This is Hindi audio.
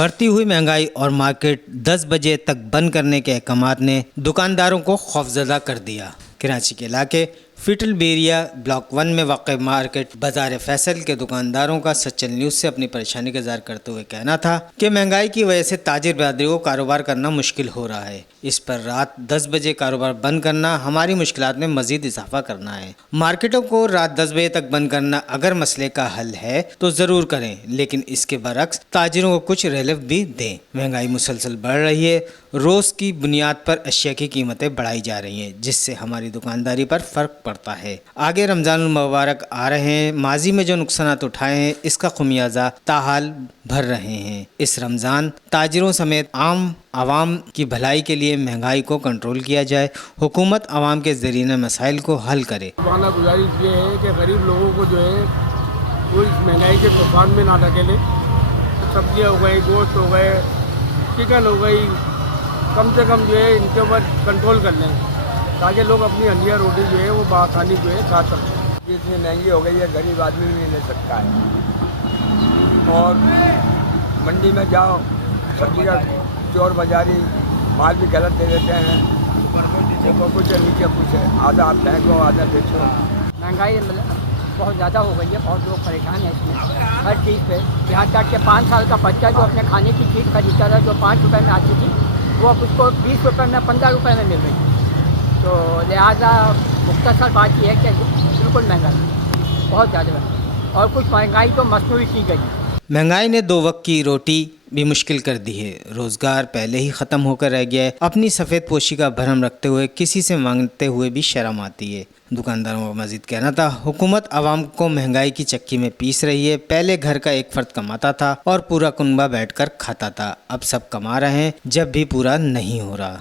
बढ़ती हुई महंगाई और मार्केट 10 बजे तक बंद करने के अहकाम ने दुकानदारों को खौफजदा कर दिया। कराची के इलाके फिटल बेरिया ब्लॉक 1 में वाक़ मार्केट बाजार फैसल के दुकानदारों का सच्चल न्यूज़ से अपनी परेशानी का इज़हार करते हुए कहना था कि महंगाई की वजह से ताजिर बरादरी को कारोबार करना मुश्किल हो रहा है। इस पर रात 10 बजे कारोबार बंद करना हमारी मुश्किलात में मजीद इजाफा करना है। मार्केटों को रात 10 बजे तक बंद करना अगर मसले का हल है तो ज़रूर करें, लेकिन इसके बरक्स ताजिरों को कुछ रिलीफ भी दें। महंगाई मुसलसल बढ़ रही है, रोज़ की बुनियाद पर अशिया की कीमतें बढ़ाई जा रही हैं, जिससे हमारी दुकानदारी पर फ़र्क पड़ता है। आगे रमज़ानुल मुबारक आ रहे हैं, माजी में जो नुकसानात उठाए हैं इसका खुमियाजा ताहाल भर रहे हैं। इस रमज़ान ताजिरों समेत आम आवाम की भलाई के लिए महंगाई को कंट्रोल किया जाए, हुकूमत आवाम के ज़रीए मसाइल को हल करे। हमारा गुजारिश ये है कि गरीब लोगों को जो है वो इस महंगाई के तूफान में ना धकेले। सब्जियाँ हो गई, गोश्त हो गए, चिकन हो गई, कम से कम जो है इनके ऊपर कंट्रोल कर लें ताकि लोग अपनी हंडिया रोटी जो है वो बआसानी जो है खा सकते। इतनी महंगी हो गई है, गरीब आदमी भी नहीं ले सकता है। और मंडी में जाओ, सब्जी का चोर बाजारी माल भी गलत दे देते हैं। देखो कुछ है नीचे, कुछ है, आधा आप फेंको आधा बेचो। महंगाई बहुत ज़्यादा हो गई है, बहुत लोग परेशान हैं इसमें हर चीज़ पे। यहाँ तक कि 5 साल का बच्चा जो अपने खाने की चीज़ खरीदता था जो 5 रुपये में आती थी वो अब उसको 20 रुपये में 15 रुपये में मिल रही है। तो लिहाजा मुख्तसर बात यह है कि बिल्कुल महंगाई बहुत ज़्यादा है और कुछ महंगाई तो मसनूई की गई। महंगाई ने 2 वक्त की रोटी भी मुश्किल कर दी है। रोज़गार पहले ही ख़त्म होकर रह गया है। अपनी सफ़ेद पोशी का भरम रखते हुए किसी से मांगते हुए भी शर्म आती है। दुकानदारों का मज़ीद कहना था, हुकूमत आवाम को महंगाई की चक्की में पीस रही है। पहले घर का एक फ़र्द कमाता था और पूरा कुनबा बैठकर खाता था, अब सब कमा रहे हैं जब भी पूरा नहीं हो रहा।